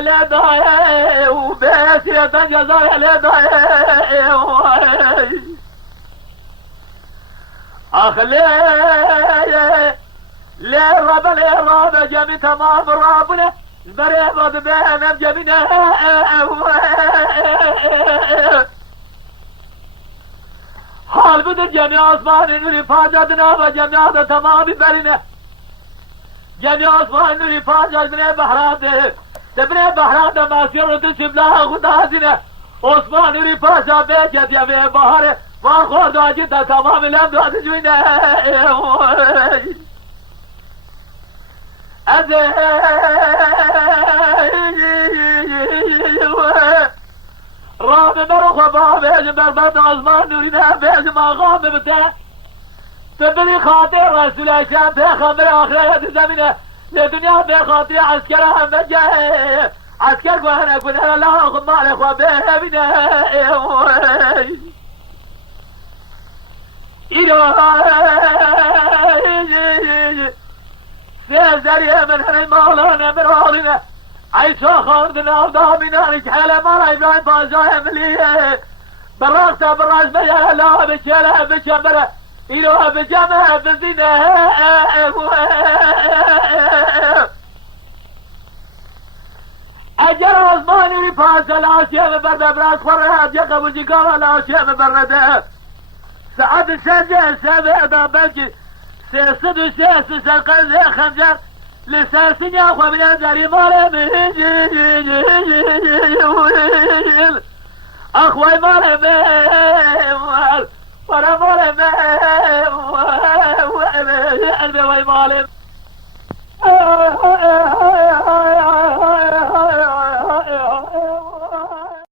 لدايه وبيتي تنجزايه لدايه أخليه ليه رب جمي تمام ربنا بريبض بينم جمينا حال بدر جميع أصبحان نوري فاجدنا وجميع تمام برنا جميع أصبحان نوري فاجدنا بحرات تبني بحرات ما سيرت سبلاها خدازنا عثمان نوري فاجا بيجد يا بيه بحر وخور دواجد تمام لم دوات جمينا رابي مرخوا بابي بربط عثمان نورينا بيج ما غام بتاع تبني خاطر رسول الشام في خمر آخرية زمينة لدنيا بخاطر عسكرها مجاه عسكر وانا كنا لا خد مالك وبيبنا سيزريا من هني مولانا من راضنا عيشو خاردنا ودامنا نجحل مرا إبراهيم فازايا مليه براغتا براج بيا لا بشيلا بشمرا إلوها بجمع بزينة أجر عزماني بفاز الاشياء من برد براج خورها جيقا وزيقارا الاشياء من برده سعد الشجع سابع بابنجي سيصد وسيس سلقا زي خنجر لساسي ياخو من يزاري مالي اخوي مالي ورا مالي قلبي وي مالي